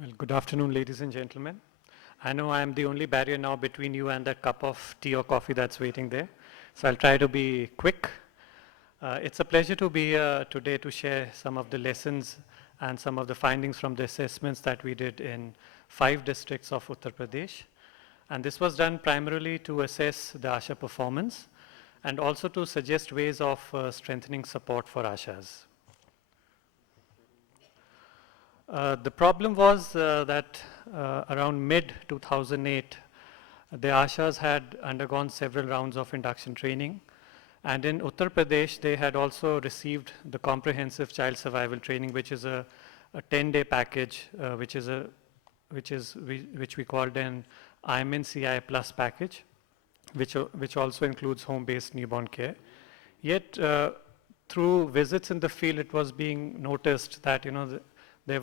Well, good afternoon, ladies and gentlemen. I know I am the only barrier now between you and that cup of tea or coffee that's waiting there. So I'll try to be quick. It's a pleasure to be here today to share some of the lessons and some of the findings from the assessments that we did in 5 districts of Uttar Pradesh. And this was done primarily to assess the ASHA performance and also to suggest ways of strengthening support for ASHAs. The problem was that around mid-2008, the ASHAs had undergone several rounds of induction training. And in Uttar Pradesh, they had also received the comprehensive child survival training, which is a 10-day package, which we called an IMNCI Plus package, which also includes home-based newborn care. Yet, through visits in the field, it was being noticed that there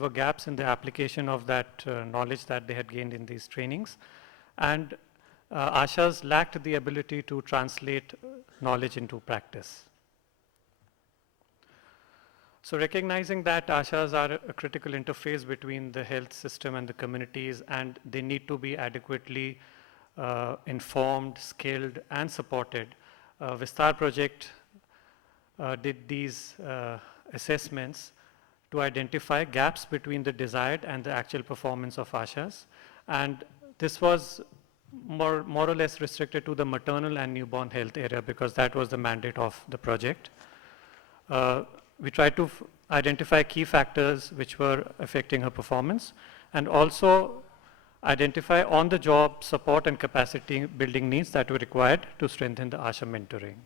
were gaps in the application of that knowledge that they had gained in these trainings, and ASHAs lacked the ability to translate knowledge into practice. So recognizing that ASHAs are a critical interface between the health system and the communities, and they need to be adequately informed, skilled, and supported, Vistar project did these assessments to identify gaps between the desired and the actual performance of ASHAs. And this was more or less restricted to the maternal and newborn health area because that was the mandate of the project. We tried to identify key factors which were affecting her performance and also identify on-the-job support and capacity building needs that were required to strengthen the ASHA mentoring.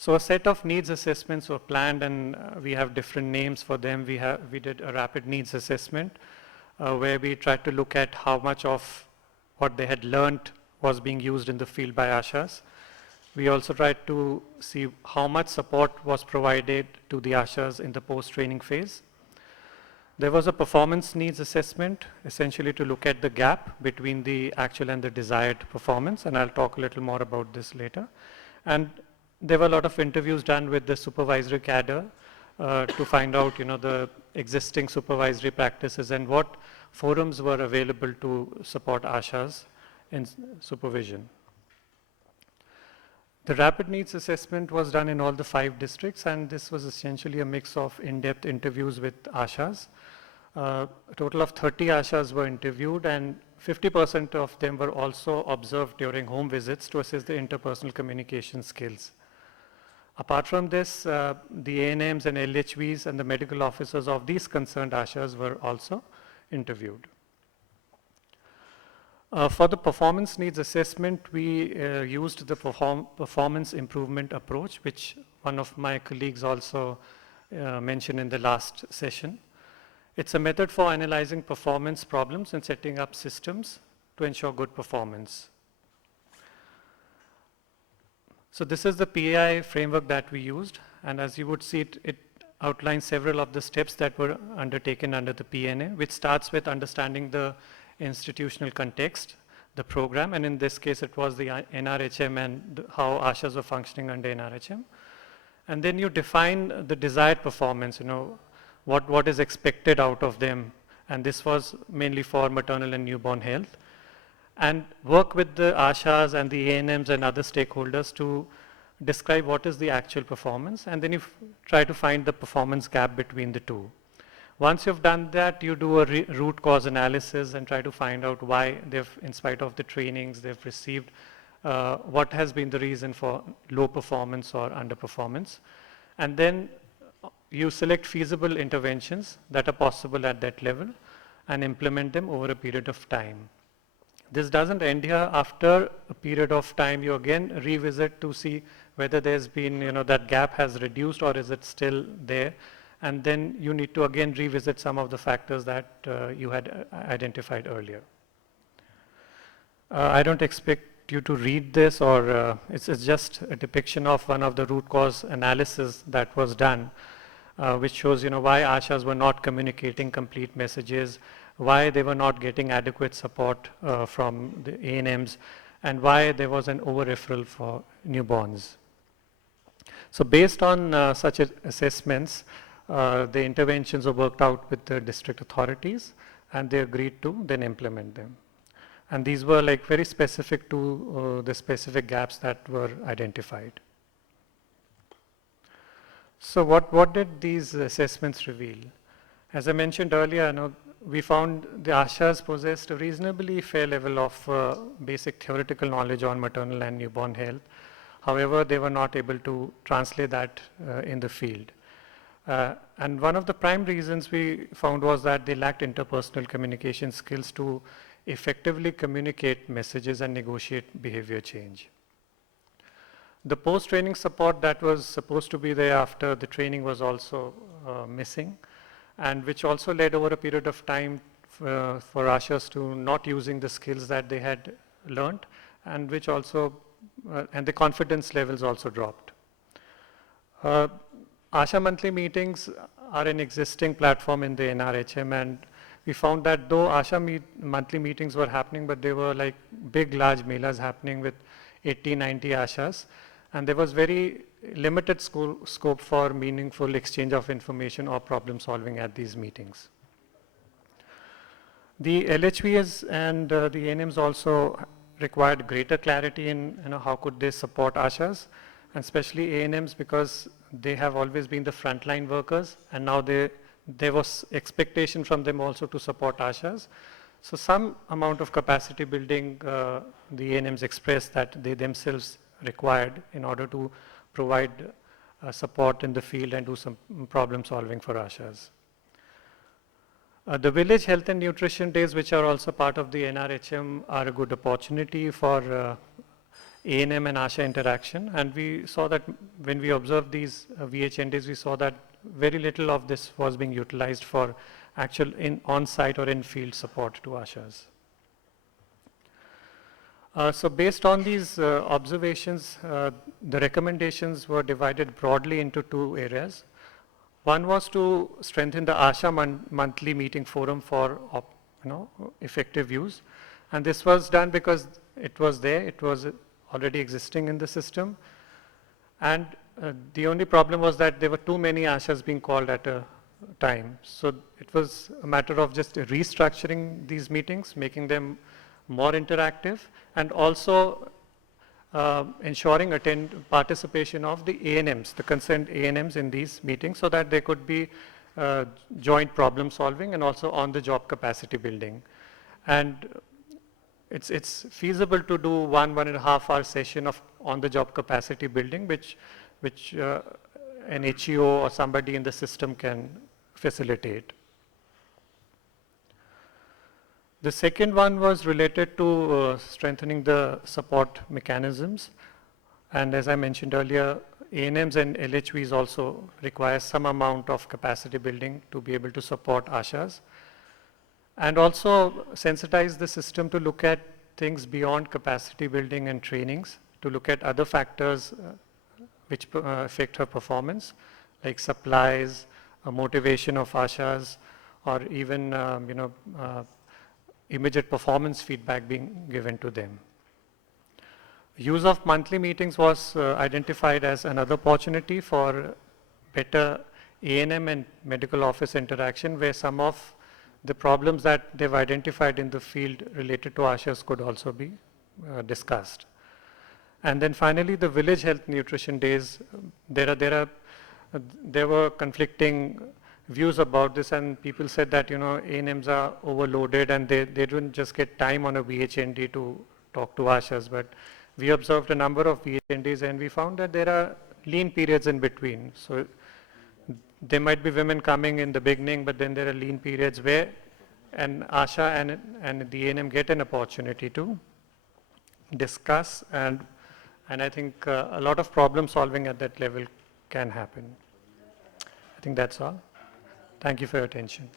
So a set of needs assessments were planned, and we have different names for them. We did a rapid needs assessment where we tried to look at how much of what they had learned was being used in the field by ASHAs. We also tried to see how much support was provided to the ASHAs in the post-training phase. There was a performance needs assessment, essentially to look at the gap between the actual and the desired performance, and I'll talk a little more about this later. And there were a lot of interviews done with the supervisory cadre to find out, the existing supervisory practices and what forums were available to support ASHAs in supervision. The rapid needs assessment was done in all the 5 districts, and this was essentially a mix of in-depth interviews with ASHAs. A total of 30 ASHAs were interviewed, and 50% of them were also observed during home visits to assess the interpersonal communication skills. Apart from this, the ANMs and LHVs and the medical officers of these concerned ASHAs were also interviewed. For the performance needs assessment, we used the performance improvement approach, which one of my colleagues also mentioned in the last session. It's a method for analyzing performance problems and setting up systems to ensure good performance. So this is the PAI framework that we used, and as you would see, it outlines several of the steps that were undertaken under the PNA, which starts with understanding the institutional context, the program, and in this case it was the NRHM and how ASHAs were functioning under NRHM. And then you define the desired performance, what is expected out of them, and this was mainly for maternal and newborn health. And work with the ASHAs and the ANMs and other stakeholders to describe what is the actual performance, and then you try to find the performance gap between the two. Once you've done that, you do a root cause analysis and try to find out why in spite of the trainings they've received, what has been the reason for low performance or underperformance. And then you select feasible interventions that are possible at that level and implement them over a period of time. This doesn't end here. After a period of time, you again revisit to see whether there's been, that gap has reduced or is it still there. And then you need to again revisit some of the factors that you had identified earlier. I don't expect you to read this, or it's just a depiction of one of the root cause analysis that was done, which shows, why ASHAs were not communicating complete messages, why they were not getting adequate support from the ANMs, and why there was an over-referral for newborns. So based on such assessments, the interventions were worked out with the district authorities, and they agreed to then implement them. And these were like very specific to the specific gaps that were identified. So what did these assessments reveal? As I mentioned earlier, we found the ASHAs possessed a reasonably fair level of basic theoretical knowledge on maternal and newborn health. However, they were not able to translate that in the field. And one of the prime reasons we found was that they lacked interpersonal communication skills to effectively communicate messages and negotiate behavior change. The post-training support that was supposed to be there after the training was also missing, and which also led over a period of time for ASHAs to not using the skills that they had learned, and which also, and the confidence levels also dropped. ASHA monthly meetings are an existing platform in the NRHM, and we found that though ASHA monthly meetings were happening, but they were like big, large melas happening with 80, 90 ASHAs, and there was very limited scope for meaningful exchange of information or problem solving at these meetings. The LHVs and the ANMs also required greater clarity in how could they support ASHAs, and especially ANMs, because they have always been the frontline workers, and now there was expectation from them also to support ASHAs. So some amount of capacity building the ANMs expressed that they themselves required in order to provide support in the field and do some problem solving for ASHAs. The village health and nutrition days, which are also part of the NRHM, are a good opportunity for ANM and ASHA interaction. And we saw that when we observed these VHNDs, we saw that very little of this was being utilized for actual on-site or in-field support to ASHAs. So based on these observations, the recommendations were divided broadly into two areas. One was to strengthen the ASHA monthly meeting forum for effective use. And this was done because it was there, it was already existing in the system. And the only problem was that there were too many ASHAs being called at a time. So it was a matter of just restructuring these meetings, making them more interactive, and also ensuring participation of the ANMs, the concerned ANMs in these meetings, so that there could be joint problem solving and also on-the-job capacity building. And it's feasible to do 1.5 hour session of on-the-job capacity building, which an HEO or somebody in the system can facilitate. The second one was related to strengthening the support mechanisms. And as I mentioned earlier, ANMs and LHVs also require some amount of capacity building to be able to support ASHAs. And also sensitize the system to look at things beyond capacity building and trainings, to look at other factors which affect her performance, like supplies, motivation of ASHAs, or even immediate performance feedback being given to them. Use of monthly meetings was identified as another opportunity for better ANM and medical office interaction, where some of the problems that they've identified in the field related to ASHAs could also be discussed. And then finally, the village health nutrition days, there were conflicting views about this, and people said that ANMs are overloaded and they don't just get time on a VHND to talk to ASHAs. But we observed a number of VHNDs and we found that there are lean periods in between. So there might be women coming in the beginning, but then there are lean periods where an ASHA and the ANM get an opportunity to discuss, and I think a lot of problem solving at that level can happen. I think that's all. Thank you for your attention.